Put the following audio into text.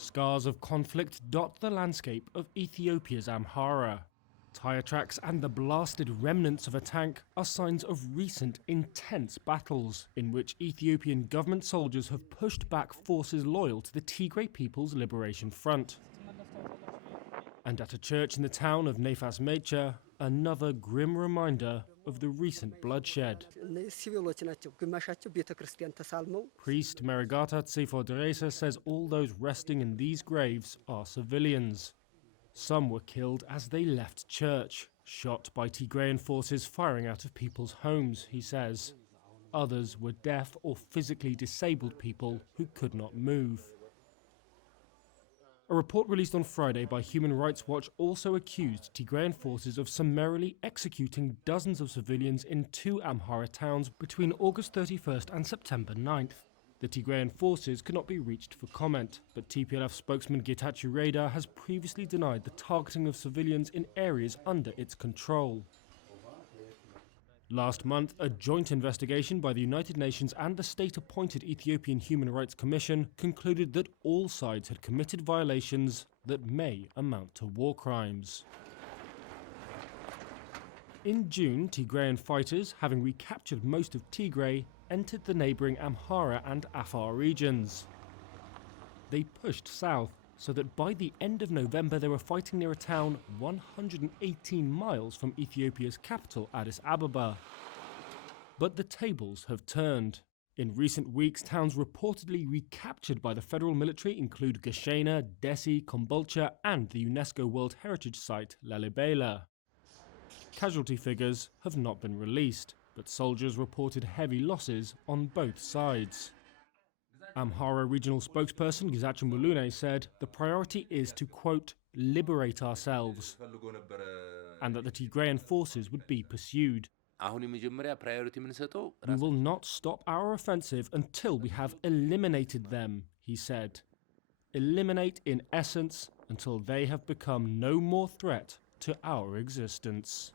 Scars of conflict dot the landscape of Ethiopia's Amhara. Tire tracks and the blasted remnants of a tank are signs of recent intense battles in which Ethiopian government soldiers have pushed back forces loyal to the Tigray People's Liberation Front. And at a church in the town of Nefas Mewcha, another grim reminder of the recent bloodshed. Priest Merigeta Tsefaw Derrese says all those resting in these graves are civilians. Some were killed as they left church, shot by Tigrayan forces firing out of people's homes, he says. Others were deaf or physically disabled people who could not move. A report released on Friday by Human Rights Watch also accused Tigrayan forces of summarily executing dozens of civilians in 2 Amhara towns between August 31st and September 9th. The Tigrayan forces could not be reached for comment, but TPLF spokesman Cicatrici has previously denied the targeting of civilians in areas under its control. Last month, a joint investigation by the United Nations and the state-appointed Ethiopian Human Rights Commission concluded that all sides had committed violations that may amount to war crimes. In June, Tigrayan fighters, having recaptured most of Tigray, entered the neighbouring Amhara and Afar regions. They pushed south, so that by the end of November they were fighting near a town 118 miles from Ethiopia's capital, Addis Ababa. But the tables have turned. In recent weeks, towns reportedly recaptured by the federal military include Gashena, Dessie, Kombolcha and the UNESCO World Heritage Site, Lalibela. Casualty figures have not been released, but soldiers reported heavy losses on both sides. Amhara regional spokesperson Gizachi said the priority is to, quote, liberate ourselves, and that the Tigrayan forces would be pursued. We will not stop our offensive until we have eliminated them, he said. Eliminate in essence until they have become no more threat to our existence.